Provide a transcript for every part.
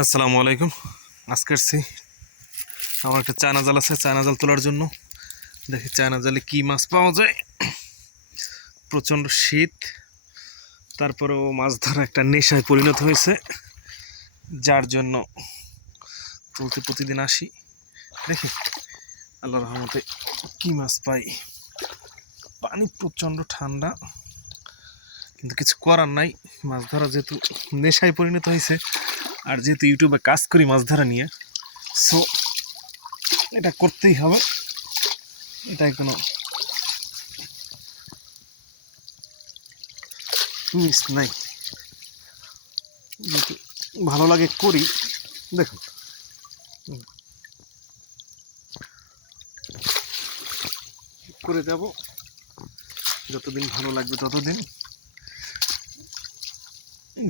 আসসালামু আলাইকুম। আজকে আসছি আমার একটা চায়না জাল আছে, চায়না জাল তোলার জন্য। দেখি চায়না জালে কী মাছ পাওয়া যায়। প্রচণ্ড শীত, তারপরেও মাছ ধরা একটা নেশায় পরিণত হয়েছে। যার জন্য তুলতে প্রতিদিন আসি। দেখি আল্লাহ রহমতে কী মাছ পাই। পানি প্রচণ্ড ঠান্ডা, কিন্তু কিছু করার নাই। মাছ ধরা যেহেতু নেশায় পরিণত হয়েছে আর যেহেতু ইউটিউবে কাজ করি মাছ ধরা নিয়ে সো এটা করতেই হবে। এটাই কোনো মিস নাই। ভালো লাগে করি, দেখুন। করে যাব। যতদিন ভালো লাগবে ততদিন।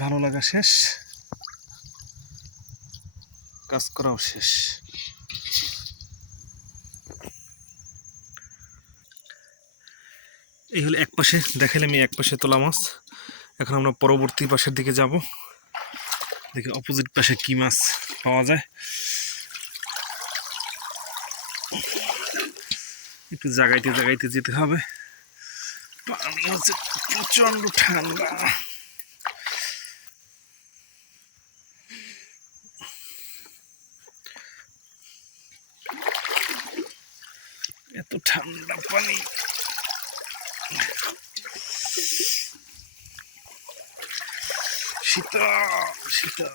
ভালো লাগা শেষ। কাজ করাও শেষ। এই হলো এক পাশে দেখালাম এই এক পাশে তোলা মাছ। এখন আমরা পরবর্তী পাশের দিকে যাব। দেখি অপোজিট পাশে কি মাছ পাওয়া যায়। একটু জাগাইতে জাগাইতে যেতে হবে। পানি হচ্ছে প্রচণ্ড ঠান্ডা। এত ঠান্ডা পানি। শীতল শীতল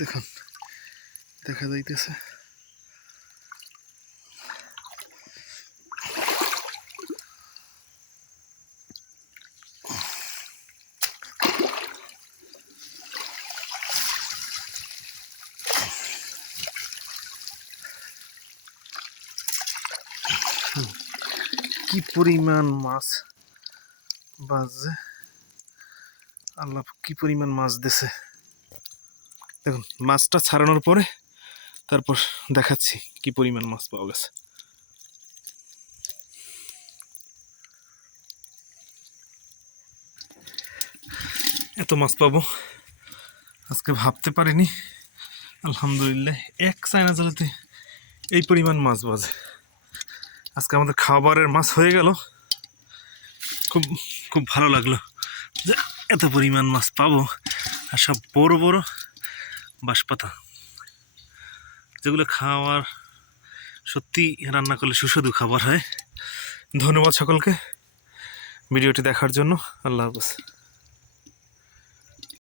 দেখুন দেখা যাইতেছে। কি পরিমাণ মাছ বাজে আল্লাহ কি পরিমাণ মাছ দিছে। দেখুন, মাছটা ছাড়ানোর পরে তারপর দেখাচ্ছি কি পরিমাণ মাছ পাওয়া গেছে। এত মাছ পাবো, আজকে ভাবতে পারিনি। আলহামদুলিল্লাহ, এক চায়না জালেতে এই পরিমাণ মাছ বাজে। আজকে আমাদের খাবারের মাছ হয়ে গেল। খুব খুব ভালো লাগল যে এত পরিমাণ মাছ পাবো, আর সব বড় বড় বাঁশপাতা, যেগুলো খাওয়ার সত্যি রান্না করলে সুস্বাদু খাবার হয়। ধন্যবাদ সকলকে। ভিডিওটি দেখার জন্য আল্লাহ হাফেজ।